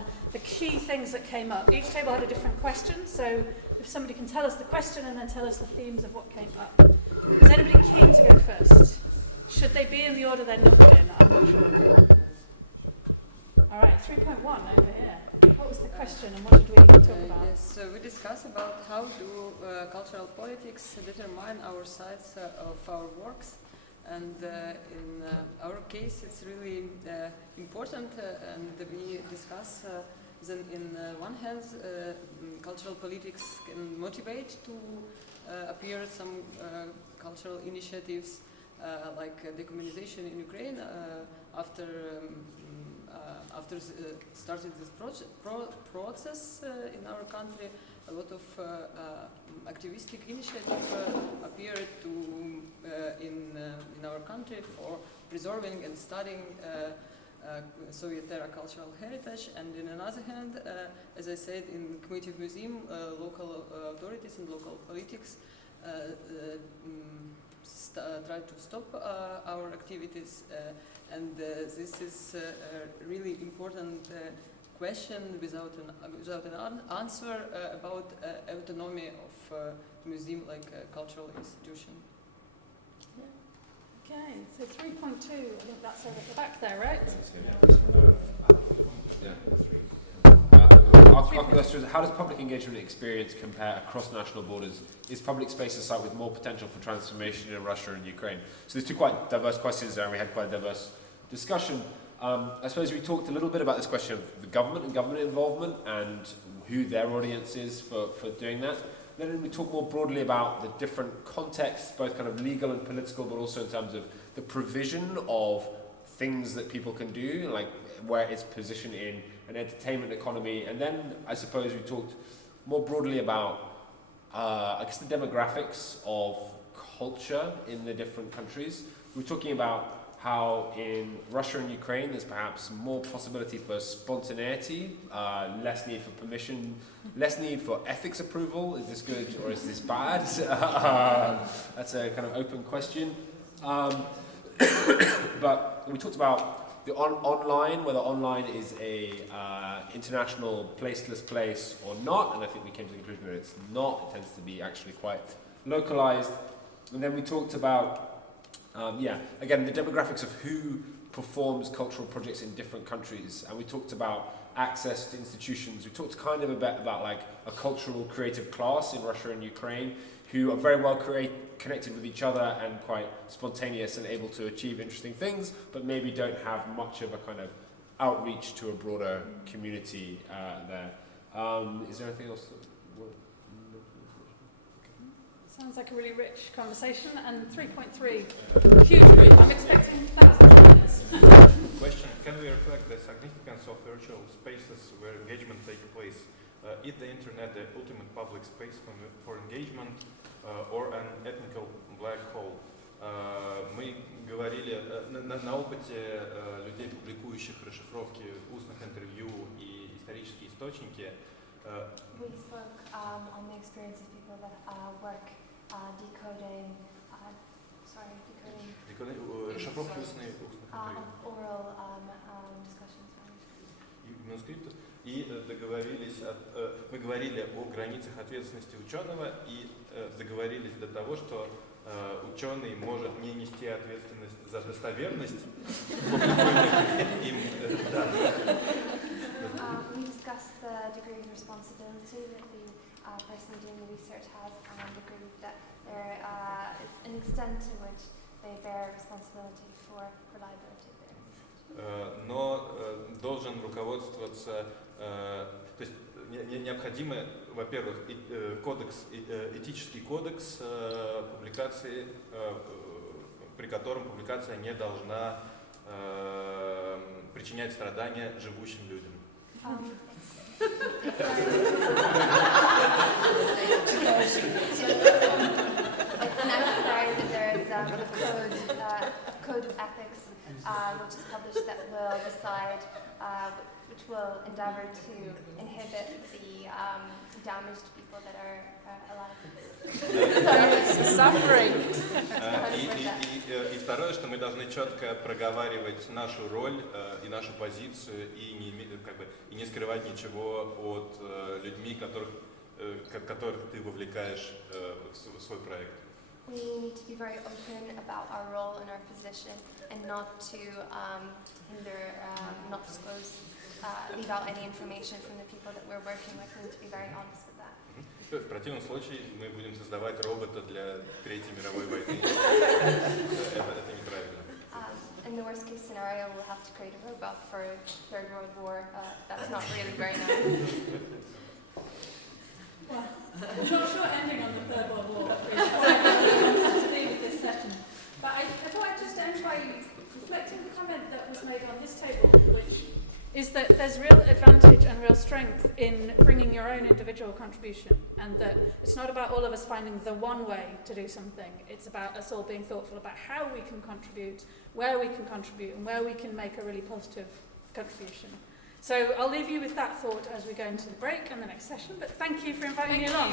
on the key things that came up. Each table had a different question, so if somebody can tell us the question and then tell us the themes of what came up. Is anyone keen to go first? Should they be in the order they're Alright, 3.1 over here. What was the question? So we discuss about how do cultural politics determine our sides of our works. And in our case, it's really important, and we discuss that in one hand, cultural politics can motivate to appear some cultural initiatives like decommunization in Ukraine after starting this process in our country. A lot of activistic initiatives appeared in our country for preserving and studying Soviet-era cultural heritage. And on the other hand, as I said, in Community Museum, local authorities and local politics try to stop our activities, and this is a really important question without an answer about autonomy of museum like a cultural institution. Okay, so 3.2, I think that's over the back there, right? How does public engagement experience compare across national borders? Is public space a site with more potential for transformation in Russia and Ukraine? So there's two quite diverse questions there, and we had quite a diverse discussion. I suppose we talked a little bit about this question of the government and government involvement and who their audience is for doing that. Then we talk more broadly about the different contexts, both kind of legal and political, but also in terms of the provision of things that people can do, like where it's positioned in an entertainment economy. And then I suppose we talked more broadly about I guess the demographics of culture in the different countries. We're talking about how in Russia and Ukraine there's perhaps more possibility for spontaneity, less need for permission, less need for ethics approval. Is this good or is this bad? That's a kind of open question. But we talked about the online, whether online is a international placeless place or not, and I think we came to the conclusion that it's not. It tends to be actually quite localized. And then we talked about again, the demographics of who performs cultural projects in different countries, and we talked about access to institutions. We talked kind of a bit about like a cultural creative class in Russia and Ukraine who are very well connected with each other and quite spontaneous and able to achieve interesting things, but maybe don't have much of a kind of outreach to a broader community there. Is there anything else? Sounds like a really rich conversation. And 3.3, huge group. I'm expecting thousands of others. Question: can we reflect the significance of virtual spaces where engagement takes place? Is the internet the ultimate public space for engagement or an ethnical black hole? Мы говорили на опыте людей, публикующих расшифровки устных интервью и исторические источники. We spoke on the experience of people that work decoding oral discussions. И договорились, мы говорили о границах ответственности ученого и договорились до того, что ученый может не нести ответственность за достоверность. We discussed the degree of responsibility that the person doing the research has, and agreed that there is an extent to which they bear responsibility for reliability. Но должен руководствоваться, то есть необходимо, во-первых, этический кодекс публикации, при котором публикация не должна причинять страдания живущим людям. It's necessary that there is a code of ethics which is published that will decide, which will endeavor to inhibit the damage to people that are alive. Suffering. И второе, что мы должны четко проговаривать нашу роль и нашу позицию и не скрывать ничего от людьми, которых ты вовлекаешь в свой проект. We need to be very open about our role and our position, and not to not disclose, leave out any information from the people that we're working with. We need to be very honest with that. В противном случае мы будем создавать робота для Третьей мировой войны. Это неправильно. In the worst case scenario, we'll have to create a robot for Third World War. That's not really very nice. Well, I'm not sure ending on the Third World War is quite what we wanted to do with this session. But I thought I'd just end by reflecting the comment that was made on this table, which is that there's real advantage and real strength in bringing your own individual contribution, and that it's not about all of us finding the one way to do something. It's about us all being thoughtful about how we can contribute, where we can contribute, and where we can make a really positive contribution. So I'll leave you with that thought as we go into the break and the next session, but thank you for inviting me on.